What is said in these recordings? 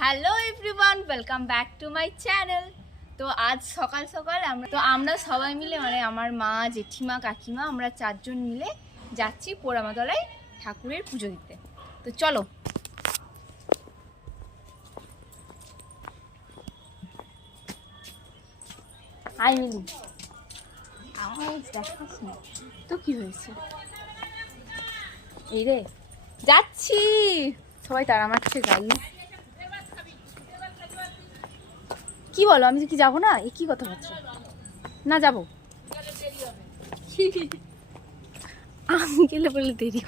Hello everyone, welcome back to my channel. তো আজ সকাল সকাল আমরা সবাই মিলে মানে আমার মা, জেঠিমা, কাকিমা আমরা 4 জন মিলে যাচ্ছি পোড়ামাতলায় ঠাকুরের পুজো দিতে। তো চলো। হাই মিলু, আমার দেখাস না তো কি হয়েছে? এই রে যাচ্ছি, সবাই তারা মারছে গাই। কি বলো, আমি কি যাবো না? এ কি কথা বলছো? না যাবো, আমি গেলে বললে দেরি।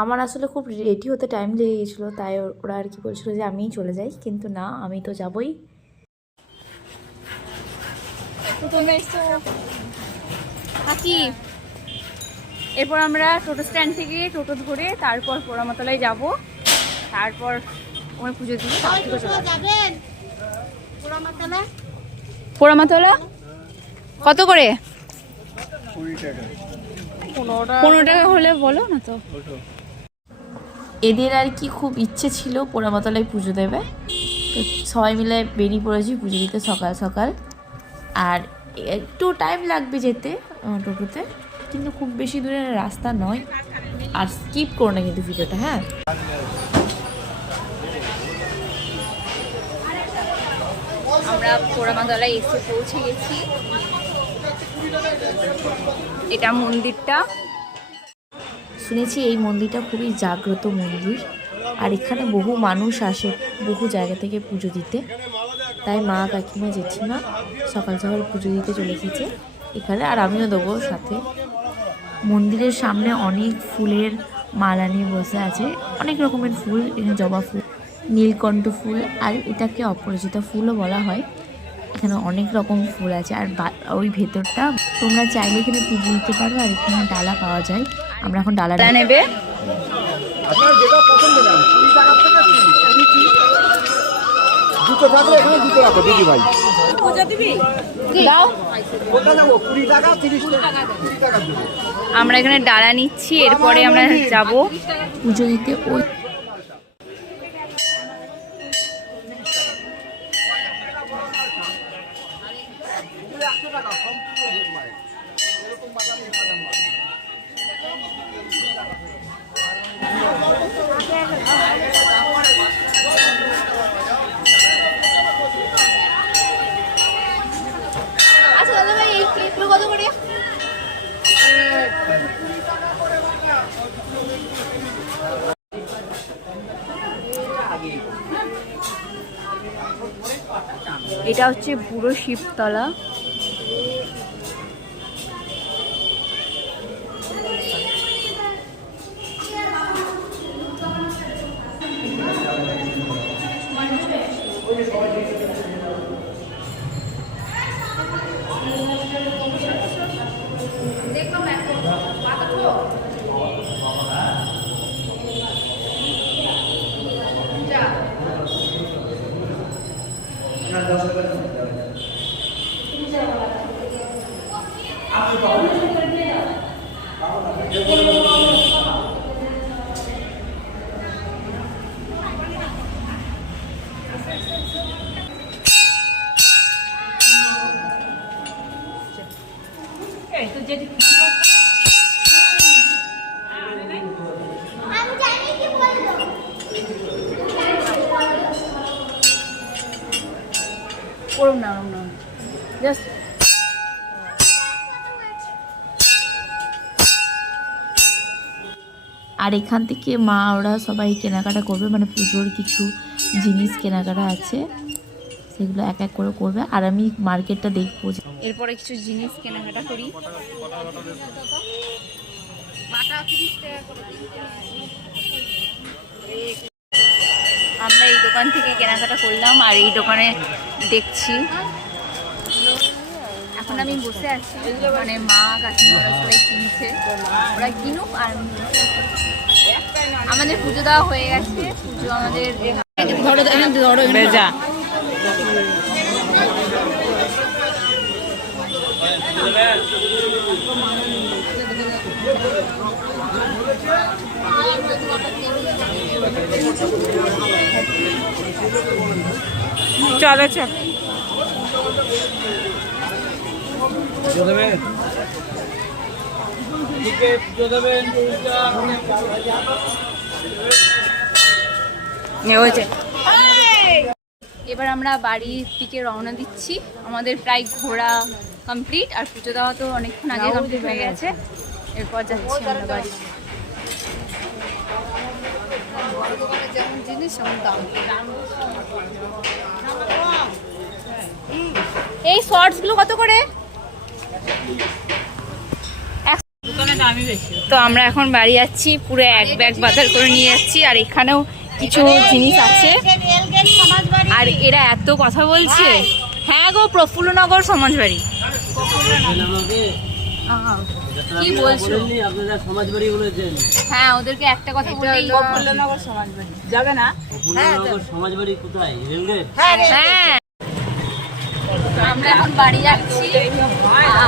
আমার আসলে খুব রেডি হতে টাইম লেগে গেছিলো, তাই ওরা আর কি বলছিল যে আমিই চলে যাই, কিন্তু না, আমি তো যাবই। এরপর আমরা টোটো স্ট্যান্ড থেকে টোটো ধরে তারপর পোড়ামাতলায় যাব, তারপর ওখানে পুজো দিয়ে পোড়ামাতলা কত করে? 15 টাকা হলে বলো না তো। এদের আর কি খুব ইচ্ছে ছিল পোড়ামাতলায় পুজো দেবে, তো সবাই মিলে বেরিয়ে পড়েছি পুজো দিতে সকাল সকাল। আর একটু টাইম লাগবে যেতে টোটোতে, কিন্তু খুব বেশি দূরের রাস্তা নয়। আর স্কিপ করো না কিন্তু ভিডিওটা, হ্যাঁ। আমরা পোড়ামাতলায় এসে পৌঁছে গেছি। এটা মন্দিরটা। শুনেছি এই মন্দিরটা খুবই জাগ্রত মন্দির, আর এখানে বহু মানুষ আসে বহু জায়গা থেকে পুজো দিতে। তাই মা, কাকিমা, জেঠিমা সকাল সকাল পুজো দিতে চলে এসেছে এখানে, আর আমিও দেবো সাথে। মন্দিরের সামনে অনেক ফুলের মালা নিয়ে বসে আছে, অনেক রকমের ফুল, এখানে জবা ফুল, নীলকণ্ঠ ফুল, আর এটাকে অপরাজিতা ফুলও বলা হয়। এখানে অনেক রকম ফুল আছে, আর ওই ভেতরটা তোমরা চাইলে এখানে পুজো দিতে পারো। আর এখানে ডালা পাওয়া যায়, আমরা এখন ডালা নেবে। আমরা এখানে ডালা নিচ্ছি, এরপরে আমরা যাব পুজো দিতে। ওই এটা হচ্ছে পুরো শিবতলা। আর এখান থেকে মা ওরা সবাই কেনাকাটা করবে, মানে পুজোর কিছু জিনিস কেনাকাটা আছে সেগুলো এক এক করে করবে, আর আমি মার্কেটটা দেখবো। এরপরে কিছু জিনিস কেনাকাটা করি। আমরা এই দোকান থেকে কেনাকাটা করলাম, আর এই দোকানে দেখছি। এখন আমি বসে আছি, মানে মা, কাকিমারা সবাই কিনছে, ওরা কিনুক। আর আমাদের পুজো দেওয়া হয়ে গেছে। পুজো আমাদের চলো চল। এবার আমরা বাড়ির দিকে রওনা দিচ্ছি। আমাদের প্রায় ঘোরা কমপ্লিট, আর পুজো দেওয়া তো অনেকক্ষণ আগে কমপ্লিট হয়ে গেছে। এরপর যাচ্ছি আমরা বাড়ি। এই শর্টস গুলো কত করে? তো আমরা এখন বাড়ি যাচ্ছি, পুরো এক ব্যাগ বাজার করে নিয়ে যাচ্ছি। আর এখানেও কিছু জিনিস আছে, আর এরা এত কথা বলছে। হ্যাঁ গো, প্রফুল্লনগর সমাজবাড়ি। কি বলছো? হ্যাঁ, ওদেরকে একটা কথা বললেই প্রফুল্লনগর সমাজবাড়ি যাবে না। সমাজবাড়ি কোথায়? রেলগেট? হ্যাঁ, আমরা এখন বাড়ি যাচ্ছি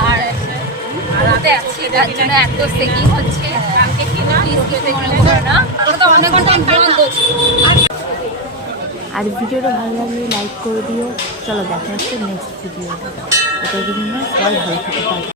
আর ঘুরতে যাচ্ছি, তার জন্য এত চেকিং হচ্ছে। আর ভিডিওটা ভালো লাগলে লাইক করে দিও। চলো দেখা হচ্ছে নেক্সট ভিডিও। ওটার জন্য সবাই ভালো থাকতে পারবে।